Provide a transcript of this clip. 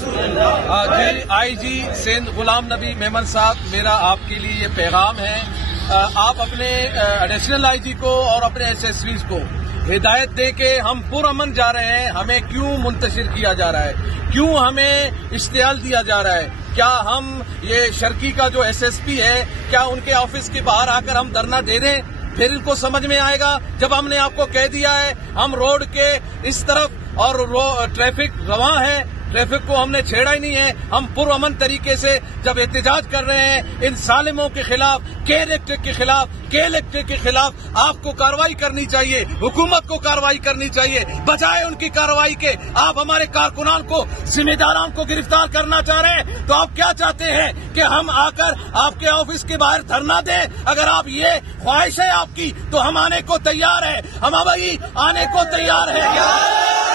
جی آئی جی سندھ غلام نبی میمن صاحب، میرا آپ کے لیے یہ پیغام ہے، آپ اپنے ایڈیشنل آئی جی کو اور اپنے ایس ایس ویز کو ہدایت دے کے ہم پرامن جا رہے ہیں، ہمیں کیوں منتشر کیا جا رہا ہے، کیوں ہمیں اشتعال دیا جا رہا ہے؟ کیا ہم یہ شرکی کا جو ایس ایس پی ہے، کیا ان کے آفس کے باہر آ کر ہم دھرنا دے دیں؟ پھر ان کو سمجھ میں آئے گا جب ہم نے آپ کو کہہ دیا ہے ہم روڈ کے اس طرف اور ٹریفک رواں ہے، ٹریفک کو ہم نے چھیڑا ہی نہیں ہے، ہم پرامن طریقے سے جب احتجاج کر رہے ہیں ان ظالموں کے خلاف، کے الیکٹرک کے خلاف، کے الیکٹرک کے خلاف آپ کو کارروائی کرنی چاہیے، حکومت کو کارروائی کرنی چاہیے، بجائے ان کی کارروائی کے آپ ہمارے کارکنان کو، ذمہ داران کو گرفتار کرنا چاہ رہے ہیں۔ تو آپ کیا چاہتے ہیں کہ ہم آ کر آپ کے آفس کے باہر دھرنا دیں؟ اگر آپ یہ خواہش ہے آپ کی تو ہم آنے کو تیار ہیں، ہم ابھی آنے کو تیار ہیں۔